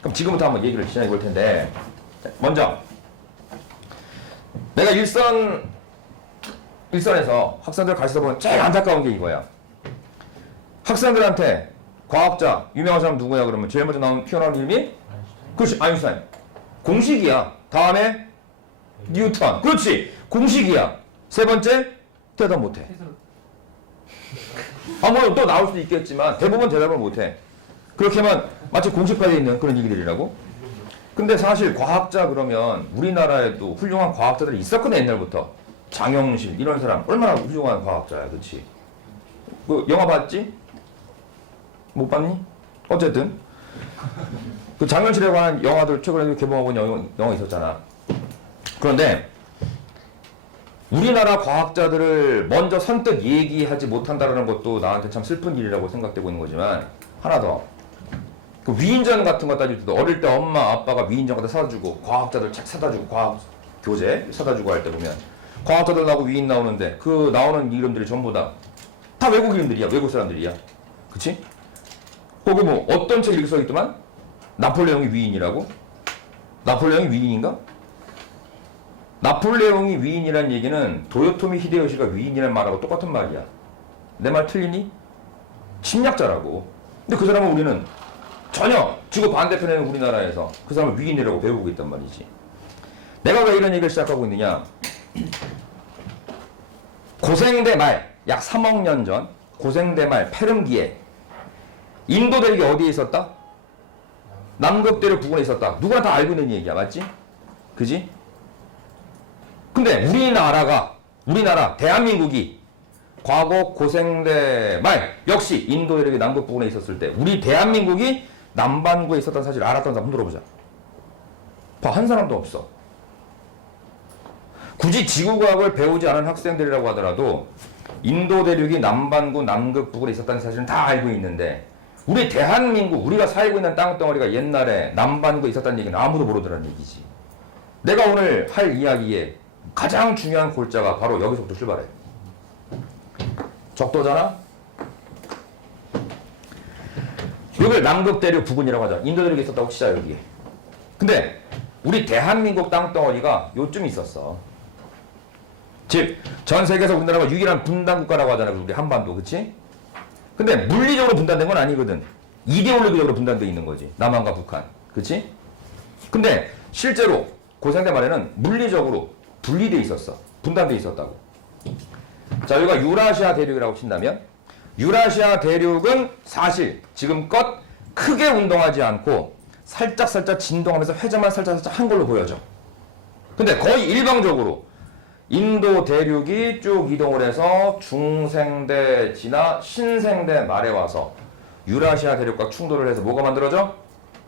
그럼 지금부터 한번 얘기를 진행해 볼 텐데 자, 먼저 내가 일선 일선에서 학생들 가르쳐 보면 제일 안타까운 게 이거야. 학생들한테 과학자 유명한 사람 누구야 그러면 제일 먼저 나온 튀어나오는 이름이 그렇지 아인슈타인 공식이야. 다음에 뉴턴 그렇지 공식이야. 세 번째 대답 못해. 아뭐또 나올 수도 있겠지만 대부분 대답을 못해. 그렇게 하면 마치 공식화되어 있는 그런 얘기들이라고. 근데 사실 과학자 그러면 우리나라에도 훌륭한 과학자들이 있었거든 옛날부터. 장영실 이런 사람 얼마나 훌륭한 과학자야, 그렇지? 그 영화 봤지? 못 봤니? 어쨌든 그 장영실에 관한 영화들 최근에 개봉하고 있는 영화, 있었잖아. 그런데 우리나라 과학자들을 먼저 선뜻 얘기하지 못한다는 것도 나한테 참 슬픈 일이라고 생각되고 있는 거지만 하나 더. 그 위인전 같은 거 따질 때도 어릴 때 엄마 아빠가 위인전 같은 거 사다 주고 과학자들 책 사다 주고 과학 교재 사다 주고 할 때 보면 과학자들 나오고 위인 나오는데 그 나오는 이름들이 전부 다 다 외국 이름들이야 외국 사람들이야 그치? 거기 뭐 어떤 책 읽어 있더만 나폴레옹이 위인이라고? 나폴레옹이 위인인가? 나폴레옹이 위인이라는 얘기는 도요토미 히데요시가 위인이라는 말하고 똑같은 말이야. 내 말 틀리니? 침략자라고. 근데 그 사람은 우리는 전혀 지구 반대편에 있는 우리나라에서 그 사람을 위인이라고 배우고 있단 말이지. 내가 왜 이런 얘기를 시작하고 있느냐? 고생대 말, 약 3억 년 전, 고생대 말 페름기에 인도 대륙이 어디에 있었다? 남극 대륙 부근에 있었다. 누구나 다 알고 있는 얘기야, 맞지? 그지? 근데 우리나라가 우리나라 대한민국이 과거 고생대 말 역시 인도 대륙의 남북 부근에 있었을 때 우리 대한민국이 남반구에 있었던 사실 알았던 사람 들어보자. 봐, 한 사람도 없어. 굳이 지구과학을 배우지 않은 학생들이라고 하더라도 인도 대륙이 남반구 남극 부근에 있었다는 사실은 다 알고 있는데 우리 대한민국 우리가 살고 있는 땅덩어리가 옛날에 남반구에 있었다는 얘기는 아무도 모르더라는 얘기지. 내가 오늘 할 이야기의 가장 중요한 골자가 바로 여기서부터 출발해. 적도잖아? 여기를 남극 대륙 부근이라고 하자. 인도 대륙에 있었다고 치자, 여기에. 근데 우리 대한민국 땅덩어리가 요쯤 있었어. 즉, 전 세계에서 우리나라가 유일한 분단 국가라고 하잖아, 우리 한반도, 그치? 근데 물리적으로 분단된 건 아니거든. 이데올로기적으로 분단돼 있는 거지. 남한과 북한. 그치? 근데 실제로 고생대 말에는 물리적으로 분리돼 있었어. 분단돼 있었다고. 자, 여기가 유라시아 대륙이라고 친다면 유라시아 대륙은 사실 지금껏 크게 운동하지 않고 살짝 살짝 진동하면서 회전만 살짝 살짝 한 걸로 보여져. 근데 거의 일방적으로 인도 대륙이 쭉 이동을 해서 중생대 지나 신생대 말에 와서 유라시아 대륙과 충돌을 해서 뭐가 만들어져?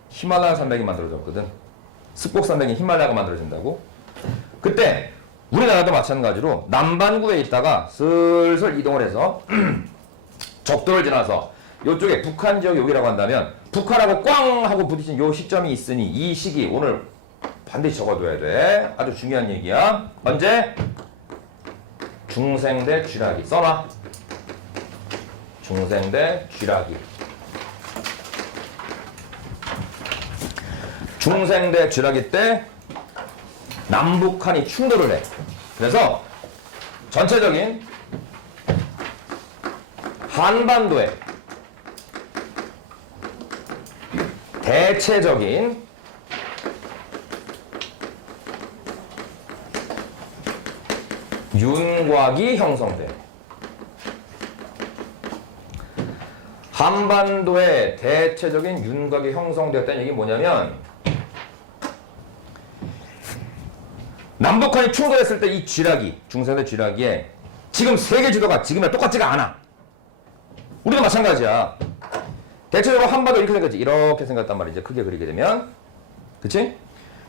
히말라야 산맥이 만들어졌거든. 습곡 산맥이 히말라야가 만들어진다고. 그때 우리나라도 마찬가지로 남반구에 있다가 슬슬 이동을 해서 적도를 지나서 이쪽에 북한 지역 여기라고 한다면 북한하고 꽝 하고 부딪힌 요 시점이 있으니 이 시기 오늘 반드시 적어둬야 돼. 아주 중요한 얘기야. 언제? 중생대 쥐라기 써놔. 중생대 쥐라기. 중생대 쥐라기 때 남북한이 충돌을 해. 그래서 전체적인 한반도에 대체적인 윤곽이 형성돼. 한반도에 대체적인 윤곽이 형성되었다는 얘기 뭐냐면 남북한이 충돌했을 때 이 쥐라기, 중세대 쥐라기에 지금 세계 지도가 지금이랑 똑같지가 않아. 우리도 마찬가지야. 대체적으로 한반도 이렇게 생겼지. 이렇게 생겼단 말이지. 크게 그리게 되면. 그치?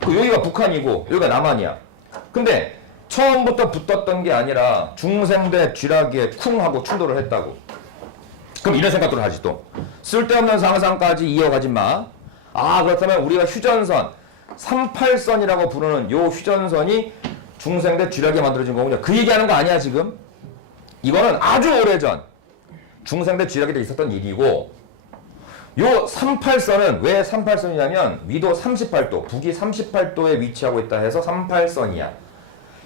그 여기가 북한이고 여기가 남한이야. 근데 처음부터 붙었던 게 아니라 중생대 쥐라기에 쿵 하고 충돌을 했다고. 그럼 이런 생각들을 하지 또. 쓸데없는 상상까지 이어가지 마. 아, 그렇다면 우리가 휴전선, 38선이라고 부르는 요 휴전선이 중생대 쥐라기에 만들어진 거군요. 그 얘기하는 거 아니야, 지금? 이거는 아주 오래전 중생대 쥐라기에 있었던 일이고 요 38선은 왜 38선이냐면 위도 38도, 북이 38도에 위치하고 있다 해서 38선이야.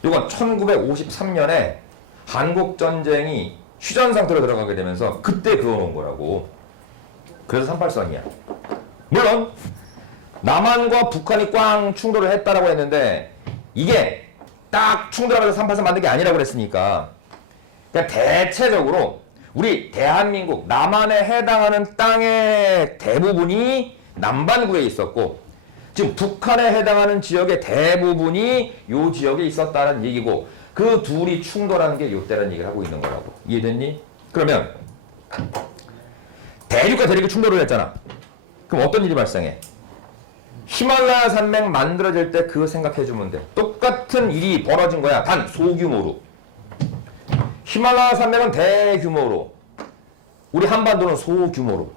이건 1953년에 한국 전쟁이 휴전 상태로 들어가게 되면서 그때 그어놓은 거라고. 그래서 38선이야. 물론 남한과 북한이 꽝 충돌을 했다라고 했는데 이게 딱 충돌하면서 38선 만든 게 아니라고 그랬으니까 그냥 대체적으로 우리 대한민국 남한에 해당하는 땅의 대부분이 남반구에 있었고 지금 북한에 해당하는 지역의 대부분이 요 지역에 있었다는 얘기고 그 둘이 충돌하는 게 요때라는 얘기를 하고 있는 거라고 이해됐니? 그러면 대륙과 대륙이 충돌을 했잖아 그럼 어떤 일이 발생해? 히말라야 산맥 만들어질 때 그거 생각해주면 돼 똑같은 일이 벌어진 거야 단 소규모로 히말라야 산맥은 대규모로 우리 한반도는 소규모로.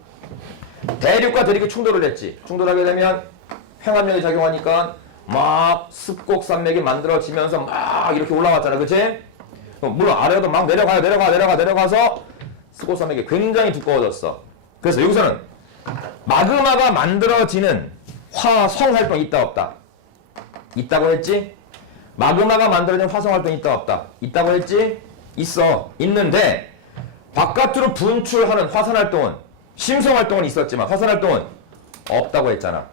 대륙과 대륙이 충돌을 했지. 충돌하게 되면 횡압력이 작용하니까 막 습곡 산맥이 만들어지면서 막 이렇게 올라갔잖아. 그치? 어, 물론 아래로도 막 내려가요. 내려가 내려가 내려가서 습곡 산맥이 굉장히 두꺼워졌어. 그래서 여기서는 마그마가 만들어지는 화성 활동이 있다 없다. 있다고 했지? 마그마가 만들어진 화성 활동이 있다 없다. 있다고 했지? 있어 있는데 바깥으로 분출하는 화산 활동은 심성 활동은 있었지만 화산 활동은 없다고 했잖아.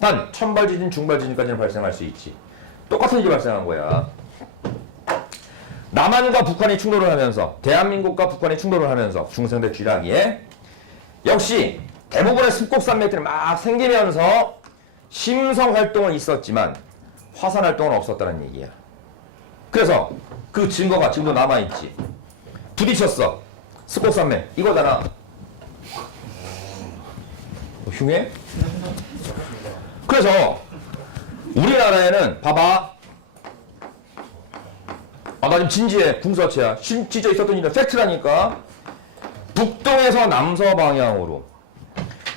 단 천발 지진, 중발 지진까지는 발생할 수 있지. 똑같은 일이 발생한 거야. 남한과 북한이 충돌을 하면서 대한민국과 북한이 충돌을 하면서 중생대 쥐라기에 역시 대부분의 습곡 산맥들이 막 생기면서 심성 활동은 있었지만 화산 활동은 없었다는 얘기야. 그래서 그 증거가 지금도 남아 있지. 부딪혔어. 습곡 산맥 이거잖아. 뭐 흉해? 그래서 우리나라에는 봐봐. 아, 나 지금 진지해. 궁서체야. 진- 진짜 있었던 일이야. 팩트라니까. 북동에서 남서 방향으로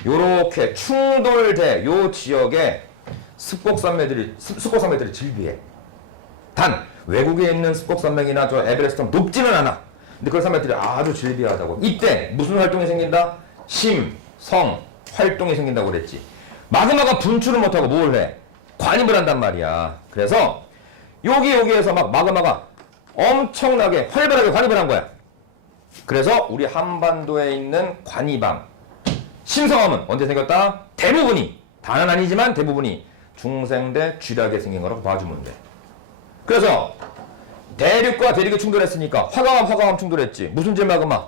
요렇게 충돌대 요 지역에 습곡산맥들이 습- 습곡산맥들이 즐비해. 단 외국에 있는 습곡산맥이나 저 에베레스트는 높지는 않아. 근데 그런 산맥들이 아주 즐비하다고. 이때 무슨 활동이 생긴다? 심, 성, 활동이 생긴다고 그랬지. 마그마가 분출을 못하고 뭘 해? 관입을 한단 말이야. 그래서 여기 여기에서 막 마그마가 엄청나게 활발하게 관입을 한 거야. 그래서 우리 한반도에 있는 관이방 신성함은 언제 생겼다? 대부분이 다는 아니지만 대부분이 중생대 쥐락에 생긴 거라고 봐주면 돼. 그래서 대륙과 대륙이 충돌했으니까 화강암 화강암 충돌했지. 무슨 질 마그마?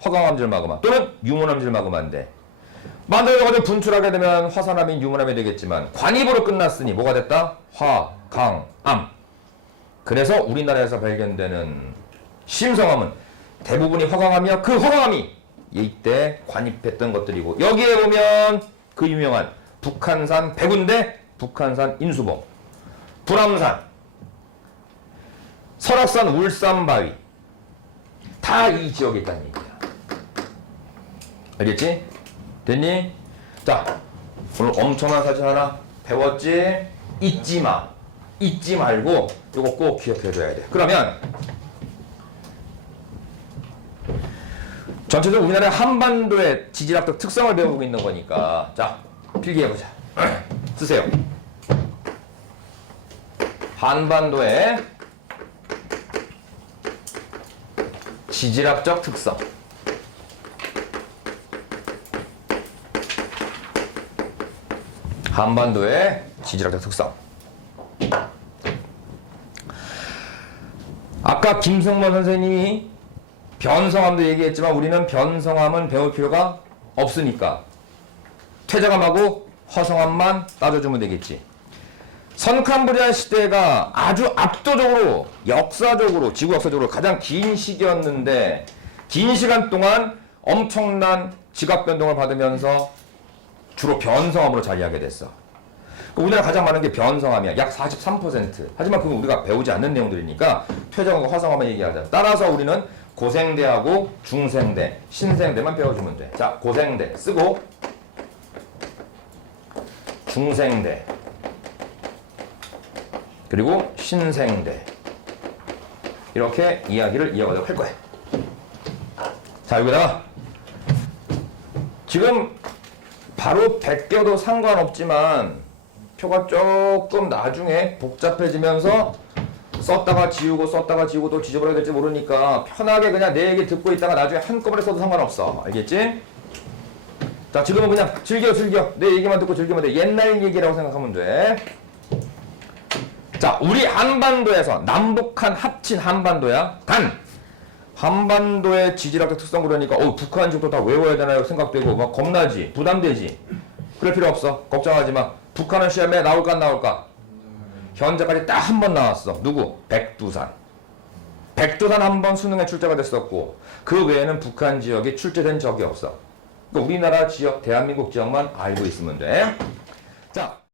화강암질 마그마 또는 유문암질 마그마인데 만들어가지고 분출하게 되면 화산암인 유문암이 되겠지만 관입으로 끝났으니 뭐가 됐다? 화강암. 그래서 우리나라에서 발견되는 심성암은 대부분이 화강암이야. 그 화강암이 이때 관입했던 것들이고 여기에 보면 그 유명한 북한산 백운대, 북한산 인수봉, 불암산, 설악산 울산바위 다 이 지역에 있다는 얘기야. 알겠지? 됐니? 자, 오늘 엄청난 사실 하나 배웠지? 잊지 마. 잊지 말고 이거 꼭 기억해줘야 돼. 그러면 전체적으로 우리나라 한반도의 지질학적 특성을 배우고 있는 거니까 자 필기해보자. 쓰세요. 한반도의 지질학적 특성. 한반도의 지질학적 특성. 아까 김성만 선생님이 변성함도 얘기했지만 우리는 변성함은 배울 필요가 없으니까 퇴적함하고 허성함만 따져주면 되겠지. 선캄브리아 시대가 아주 압도적으로 역사적으로 지구 역사적으로 가장 긴 시기였는데 긴 시간 동안 엄청난 지각 변동을 받으면서 주로 변성함으로 자리하게 됐어. 그 우리나라 가장 많은 게 변성함이야. 약 43%. 하지만 그건 우리가 배우지 않는 내용들이니까 퇴적함과 화성함만 얘기하자. 따라서 우리는 고생대하고 중생대, 신생대만 배워주면 돼. 자, 고생대 쓰고 중생대 그리고 신생대 이렇게 이야기를 이어가도록 할 거야. 자, 여기다가 지금 바로 베껴도 상관없지만 표가 조금 나중에 복잡해지면서 썼다가 지우고 썼다가 지우고 또 지져버려야 될지 모르니까 편하게 그냥 내 얘기 듣고 있다가 나중에 한꺼번에 써도 상관없어. 알겠지? 자, 지금은 그냥 즐겨, 즐겨. 내 얘기만 듣고 즐기면 돼. 옛날 얘기라고 생각하면 돼. 자, 우리 한반도에서 남북한 합친 한반도야. 단! 한반도의 지질학적 특성 그러니까, 어, 북한 지역도 다 외워야 되나요? 생각되고, 막 겁나지? 부담되지? 그럴 필요 없어. 걱정하지 마. 북한은 시험에 나올까, 안 나올까? 현재까지 딱 한 번 나왔어. 누구? 백두산. 백두산 한 번 수능에 출제가 됐었고, 그 외에는 북한 지역이 출제된 적이 없어. 그러니까 우리나라 지역, 대한민국 지역만 알고 있으면 돼. 자.